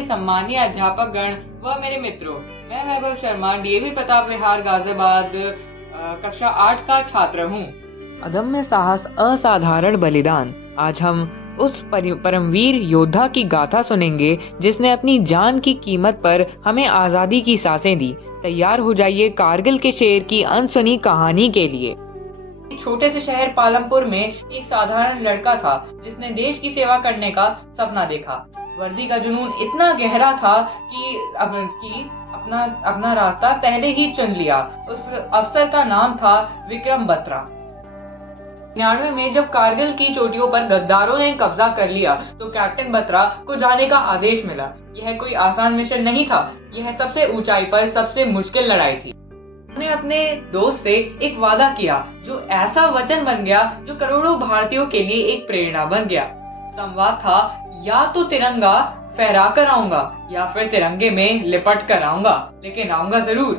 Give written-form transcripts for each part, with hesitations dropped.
सम्मानीय अध्यापक गण व मेरे मित्रों, मैं वैभव शर्मा डीएवी प्रताप विहार गाजियाबाद कक्षा 8 का छात्र हूँ। अदम्य साहस, असाधारण बलिदान। आज हम उस परमवीर योद्धा की गाथा सुनेंगे जिसने अपनी जान की कीमत पर हमें आजादी की सांसें दी। तैयार हो जाइए कारगिल के शेर की अनसुनी कहानी के लिए। छोटे से शहर पालमपुर में एक साधारण लड़का था जिसने देश की सेवा करने का सपना देखा। वर्दी का जुनून इतना गहरा था कि अपना रास्ता पहले ही चुन लिया। उस अफसर का नाम था विक्रम बत्रा। 99 में जब कारगिल की चोटियों पर गद्दारों ने कब्जा कर लिया तो कैप्टन बत्रा को जाने का आदेश मिला। यह कोई आसान मिशन नहीं था, यह सबसे ऊंचाई पर सबसे मुश्किल लड़ाई थी। उसने अपने दोस्त से एक वादा किया जो ऐसा वचन बन गया जो करोड़ों भारतीयों के लिए एक प्रेरणा बन गया। संवाद था, या तो तिरंगा फहरा कर आऊंगा या फिर तिरंगे में लिपट कर आऊंगा, लेकिन आऊंगा जरूर।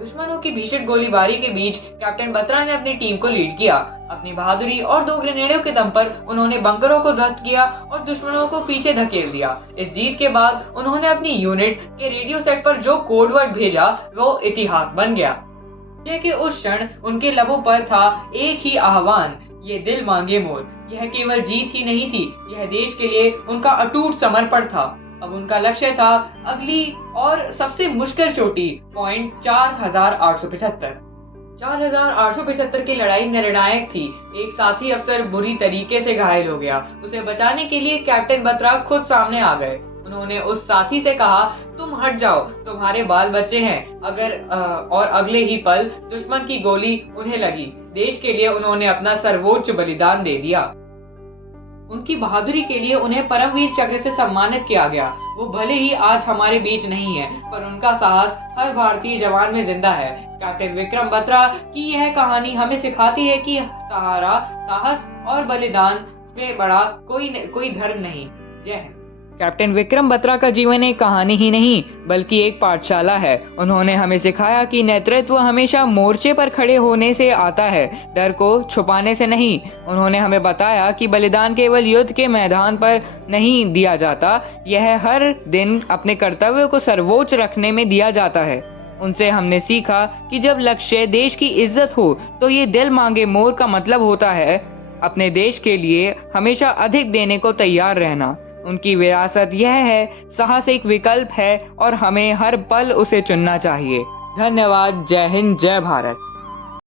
दुश्मनों की भीषण गोलीबारी के बीच कैप्टन बत्रा ने अपनी टीम को लीड किया। अपनी बहादुरी और 2 ग्रेनेडों के दम पर उन्होंने बंकरों को ध्वस्त किया और दुश्मनों को पीछे धकेल दिया। इस जीत के बाद उन्होंने अपनी यूनिट के रेडियो सेट पर जो कोड वर्ड भेजा वो इतिहास बन गया। कि उस क्षण उनके लबों पर था एक ही आह्वान, ये दिल मांगे मोर। यह केवल जीत ही नहीं थी, यह देश के लिए उनका अटूट समर्पण था। अब उनका लक्ष्य था अगली और सबसे मुश्किल चोटी, पॉइंट 4875। 4875 की लड़ाई निर्णायक थी। एक साथी अफसर बुरी तरीके से घायल हो गया। उसे बचाने के लिए कैप्टन बत्रा खुद सामने आ गए। उन्होंने उस साथी से कहा, तुम हट जाओ, तुम्हारे बाल बच्चे हैं। और अगले ही पल दुश्मन की गोली उन्हें लगी। देश के लिए उन्होंने अपना सर्वोच्च बलिदान दे दिया। उनकी बहादुरी के लिए उन्हें परमवीर चक्र से सम्मानित किया गया। वो भले ही आज हमारे बीच नहीं है, पर उनका साहस हर भारतीय जवान में जिंदा है। कैप्टन विक्रम बत्रा की यह कहानी हमें सिखाती है कि सहारा, साहस और बलिदान से बड़ा कोई धर्म नहीं। जय हिंद। कैप्टन विक्रम बत्रा का जीवन एक कहानी ही नहीं बल्कि एक पाठशाला है। उन्होंने हमें सिखाया कि नेतृत्व हमेशा मोर्चे पर खड़े होने से आता है, डर को छुपाने से नहीं। उन्होंने हमें बताया कि बलिदान केवल युद्ध के मैदान पर नहीं दिया जाता, यह हर दिन अपने कर्तव्य को सर्वोच्च रखने में दिया जाता है। उनसे हमने सीखा कि जब लक्ष्य देश की इज्जत हो तो ये दिल मांगे मोर का मतलब होता है अपने देश के लिए हमेशा अधिक देने को तैयार रहना। उनकी विरासत यह है, साहस एक विकल्प है और हमें हर पल उसे चुनना चाहिए। धन्यवाद। जय हिंद, जय भारत।